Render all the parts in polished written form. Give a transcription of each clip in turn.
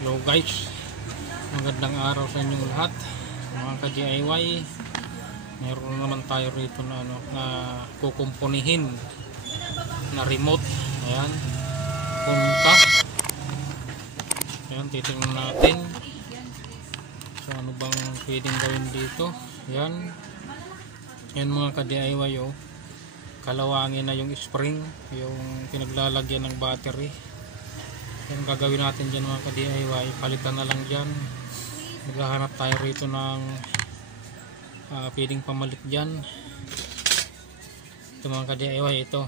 Hello guys, magandang araw sa inyong lahat mga ka-DIY. Meron naman tayo rito na kukumpunihin na remote. Ayan, punta. Ayan, titingnan natin so ano bang pwedeng gawin dito. Ayan, yan mga ka-DIY, oh. Kalawangin na yung spring, yung pinaglalagyan ng battery. Yung gagawin natin dyan mga ka-DIY, palitan na lang dyan. Maghahanap tayo rito ng pwedeng pamalit dyan. Ito mga ka-DIY, ito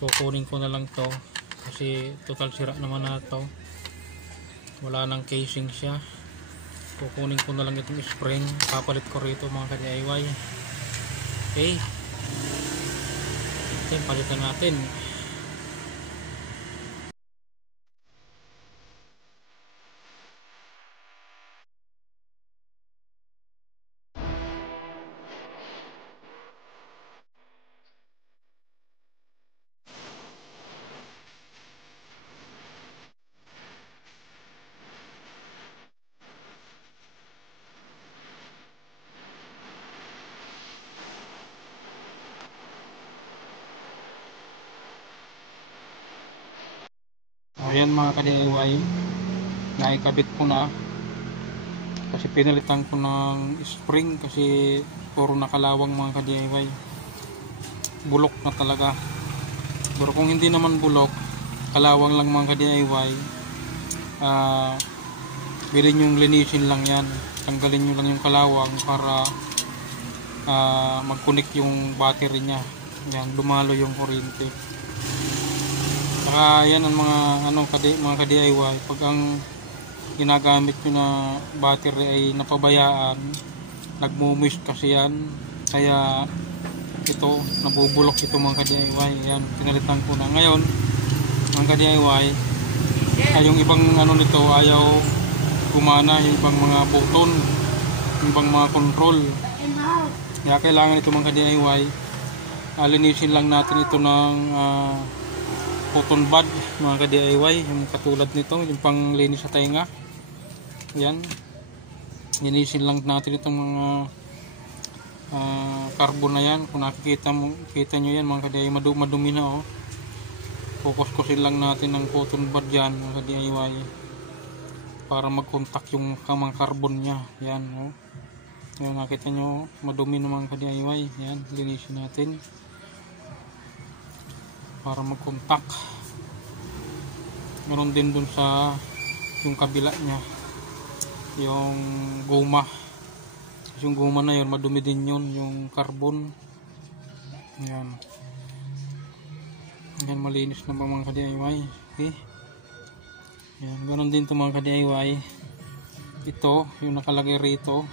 kukunin ko na lang to kasi total sira naman na to, wala nang casing siya. Kukunin ko na lang itong spring, papalit ko rito mga ka-DIY. Okay, then palitan natin. Ayan mga ka-DIY, naikabit ko na kasi pinalitan ko ng spring kasi puro nakalawang mga ka-DIY. Bulok na talaga. Pero kung hindi naman bulok, kalawang lang mga ka-DIY, bilhin yung linisin lang yan. Tanggalin nyo lang yung kalawang para mag-connect yung battery nya. Yan, lumalo yung kuryente. Saka yan ang mga ka-DIY, pag ang ginagamit nyo na battery ay napabayaan, nagmumist kasi yan, kaya ito nabubulok ito mga ka-DIY. Yan, pinalitan ko na. Ngayon mga ka-DIY, yung ibang nito ayaw gumana, yung ibang mga button, yung ibang mga control, kaya kailangan ito mga ka-DIY, linisin lang natin ito ng cotton bud mga ka-DIY, yung katulad nito, yung pang linis sa tainga. Yan, linisin lang natin itong mga carbon na yan. Kung nakikita nyo yan mga ka-DIY, madumi na, oh. Kukuskusin lang natin ng cotton bud yan mga ka-DIY para mag-contact yung kamang carbon nya. Yan, oh. Yan, nakita nyo madumi na mga ka-DIY. Yan, linisin natin para mag-contact. Meron din dun sa yung kabila nya, yung goma. Yung goma na yun, madumi din yun, yung carbon. Yan. Yan, malinis na ba mga ka-DIY? Okay. Yan, ganoon din ito mga ka-DIY. Ito, yung nakalagay rito.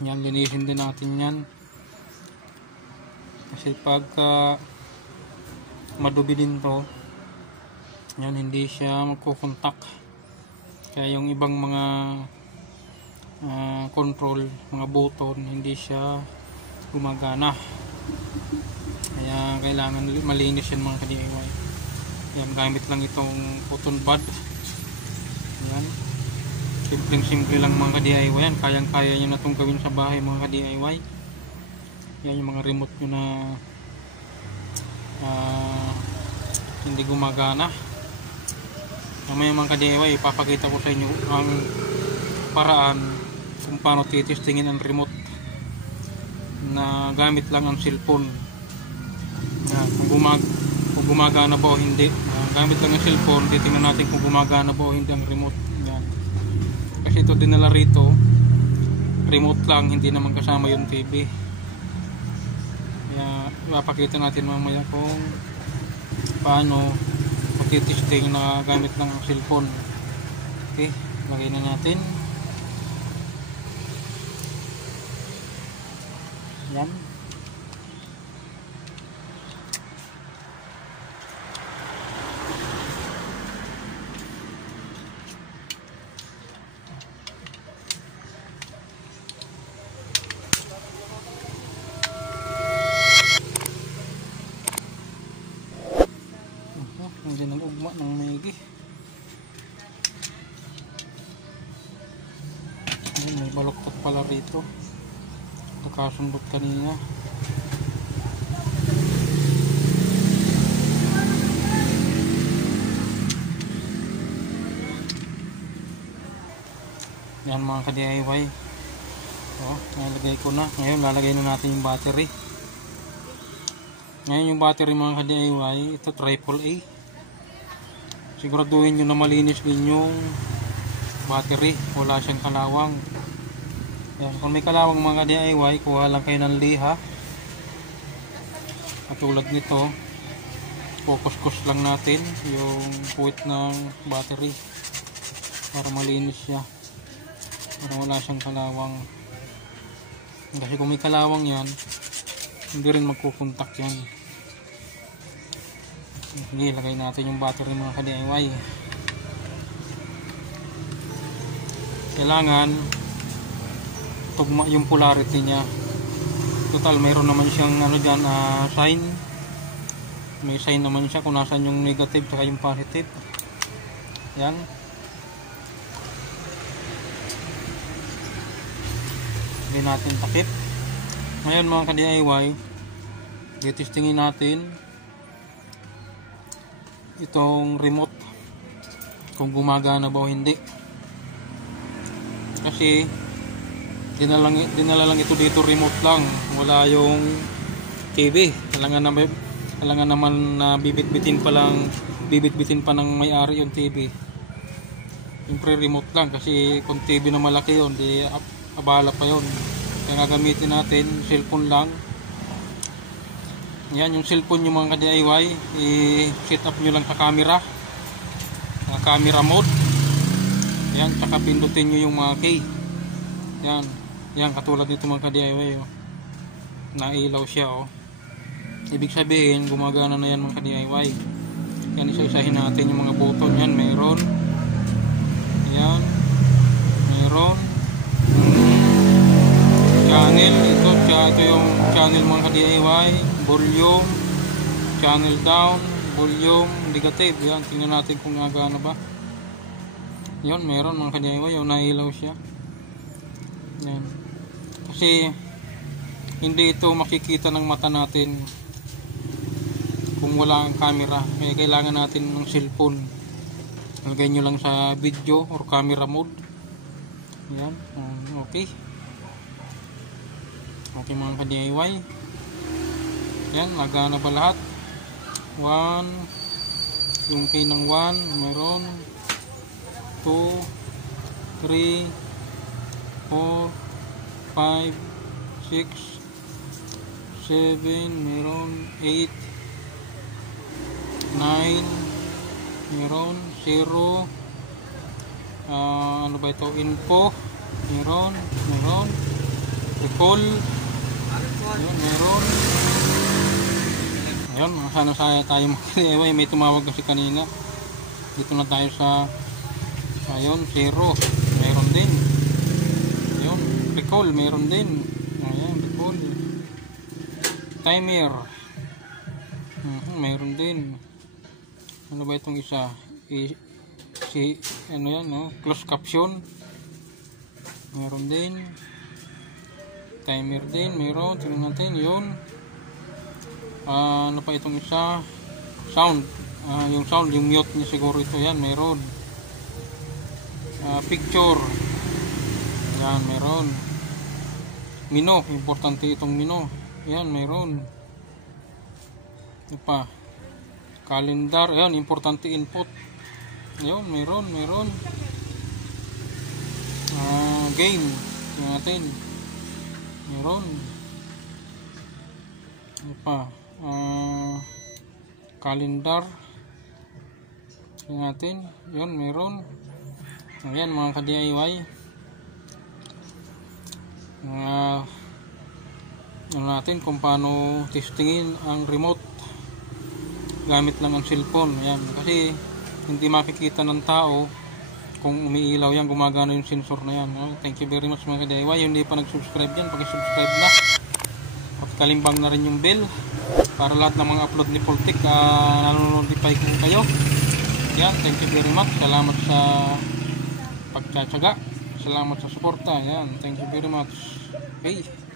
Yan, linisin din natin yan. Kasi pagka madubi din to, yan, hindi siya magkukontak. Kaya yung ibang mga control, mga button, hindi siya gumagana. Kaya kailangan malinis yan mga ka-DIY. Yan, gamit lang itong cotton bud. Yan, simple lang mga ka-DIY yan. Kayang-kaya nyo na itong gawin sa bahay mga ka-DIY. Yan yung mga remote nyo na hindi gumagana. Mamaya mga ka-DIY, ipapakita ko sa inyo ang paraan kung paano titistingin ang remote na gamit lang ang cellphone. Kung gumagana ba o hindi. Gamit lang ang cellphone, titingnan natin kung gumagana ba o hindi ang remote. Yan. Kasi ito dinala rito, remote lang, hindi naman kasama yung TV. Kaya ipapakita natin mamaya kung paano magtitesting na gamit lang ang cellphone. Okay, lagay na natin. Yan. Hindi nang ugma ng maigi. may baluktot pala rito. Nakasundot kanina. Yan mga ka-DIY. Nalagay ko na. Ngayon lalagay na natin yung battery. Ngayon yung battery mga ka-DIY, ito AAA. Siguraduhin nyo na malinis din yung battery. Wala siyang kalawang. Yan. Kung may kalawang mga ka-DIY, kuha lang kayo ng liha. Katulad nito. Focus lang natin yung puwit ng battery para malinis siya. Para wala siyang kalawang. Kasi kung may kalawang yan, hindi rin magkukontak yan. Sige, lagay natin yung battery mga ka-DIY. Kailangan tugma yung polarity niya. Total, mayroon naman siyang ano dyan, sign. May sign naman siya kung nasan yung negative saka yung positive. Yan. Hindi natin takip. Ngayon mga ka-DIY, titestingin natin itong remote kung gumagana ba o hindi. Kasi dinala lang ito dito, remote lang, wala yung TV. Kailangan naman na bibitbitin pa ng may-ari yung TV. Siyempre remote lang, kasi kung TV na malaki yun, di abala pa yun. Kaya gagamitin natin cellphone lang. Yan yung cellphone yung mga ka-DIY, i-set up nyo lang sa camera, camera mode. Yan, tsaka pindutin nyo yung mga key. Yan katulad nito mga ka-DIY, nailaw siya. Ibig sabihin gumagana na yan mga ka-DIY. Yan, isa-isahin natin yung mga button. Yan, meron. Yan, meron channel, ito yung channel mga ka-DIY, volume, channel down, volume, negative. Yan, tingnan natin kung gagana ba. Yan, meron mga ka-DIY, yung nailaw siya. Yan, kasi hindi ito makikita ng mata natin kung wala ang camera, kaya kailangan natin ng cellphone. Lagay nyo lang sa video or camera mode. Yan, okay. Okay mga ka-DIY. Yan, nagana ba lahat? 1, yung key ng 1, meron 2, 3, 4, 5, 6, 7, meron 8, 9, meron 0, ano ba ito, info, meron recall, meron. Ayun, sana tayo mag-DIY. May tumawag kasi kanina. Dito na tayo sa ayun, 0, meron din. Ayun, recall, meron din. Ayan, recall. Timer, meron din. Ano ba itong isa? Ano yan, no? Closed caption, meron din. Timer din, meron. Tingnan natin, yun. Ano pa itong isa? Sound. Yung sound, yung mute niya siguro ito. Yan, meron. Picture. Yan, meron. Menu. Importante itong menu. Yan, meron. Ito pa. Calendar. Yan, importante input. Yan, meron. Game. Tingnan natin. Meron. Ano pa? Calendar. Tingnan natin. Yun, meron. Ayan mga ka-DIY. Ano natin kung paano testingin ang remote gamit lang ang cellphone. Ayan. Kasi hindi makikita ng tao kung umiilaw yan, gumagana yung sensor na yan. Thank you very much mga ka-DIY. Yung hindi pa nag-subscribe dyan, pag-subscribe na. Pakalimbang na rin yung bell para lahat ng mga upload ni Poltik nanonotify kung kayo. Yan, thank you very much. Salamat sa pagtsatsaga. Salamat sa suporta. Yan. Thank you very much. Okay.